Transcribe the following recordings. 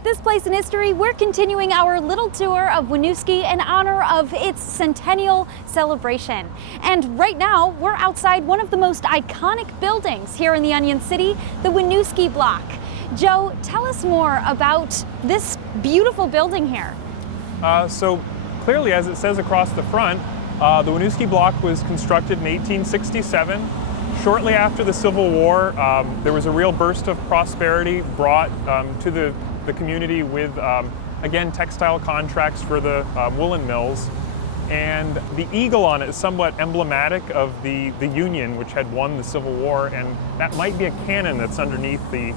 At this place in history, we're continuing our little tour of Winooski in honor of its centennial celebration. And right now, we're outside one of the most iconic buildings here in the Onion City, the Winooski Block. Joe, tell us more about this beautiful building here. So clearly, as it says across the front, the Winooski Block was constructed in 1867. Shortly after the Civil War, there was a real burst of prosperity brought to the community with, again, textile contracts for the woolen mills. And the eagle on it is somewhat emblematic of the Union, which had won the Civil War, and that might be a cannon that's underneath the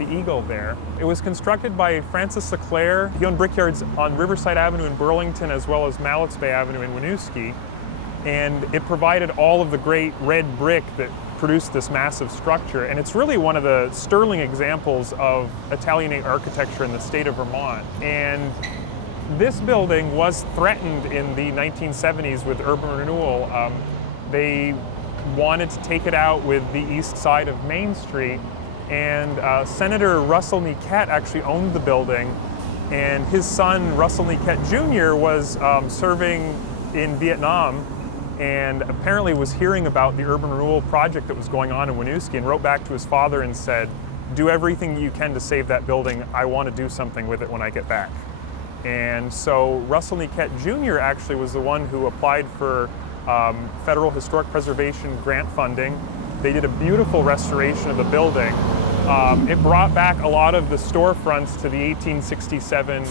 eagle there. It was constructed by Francis Leclerc. He owned brickyards on Riverside Avenue in Burlington as well as Mallets Bay Avenue in Winooski. And it provided all of the great red brick that produced this massive structure. And it's really one of the sterling examples of Italianate architecture in the state of Vermont. And this building was threatened in the 1970s with urban renewal. They wanted to take it out with the east side of Main Street. And Senator Russell Niquette actually owned the building. And his son, Russell Niquette Jr, was serving in Vietnam, and apparently was hearing about the urban renewal project that was going on in Winooski and wrote back to his father and said, "Do everything you can to save that building. I want to do something with it when I get back." And so Russell Niquette Jr. actually was the one who applied for federal historic preservation grant funding. They did a beautiful restoration of the building. It brought back a lot of the storefronts to the 1867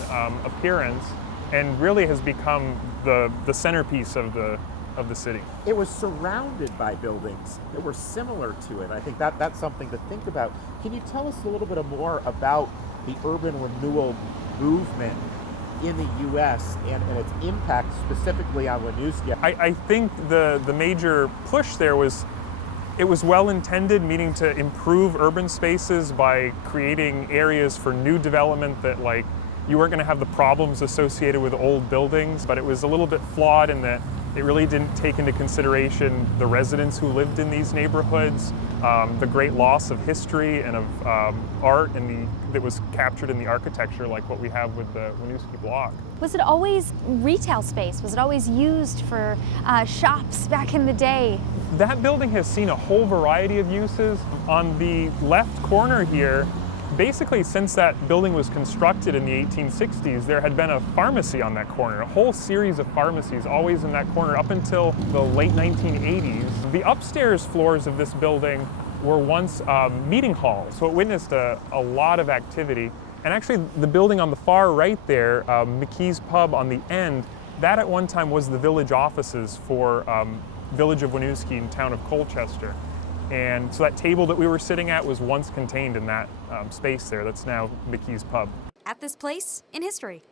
appearance and really has become the centerpiece of the city. It was surrounded by buildings that were similar to it. I think that's something to think about. Can you tell us a little bit more about the urban renewal movement in the U.S. and its impact specifically on Winooski? I think the major push there was, it was well intended, meaning to improve urban spaces by creating areas for new development that, like, you weren't going to have the problems associated with old buildings, but it was a little bit flawed in that it really didn't take into consideration the residents who lived in these neighborhoods, the great loss of history and of art that was captured in the architecture, like what we have with the Winooski Block. Was it always retail space? Was it always used for shops back in the day? That building has seen a whole variety of uses. On the left corner here, basically since that building was constructed in the 1860s, there had been a pharmacy on that corner, a whole series of pharmacies always in that corner up until the late 1980s. The upstairs floors of this building were once meeting halls, so it witnessed a lot of activity. And actually the building on the far right there, Mckees Pub on the end, that at one time was the village offices for Village of Winooski in town of Colchester. And so that table that we were sitting at was once contained in that space there. That's now Mckees Pub. At this place in history.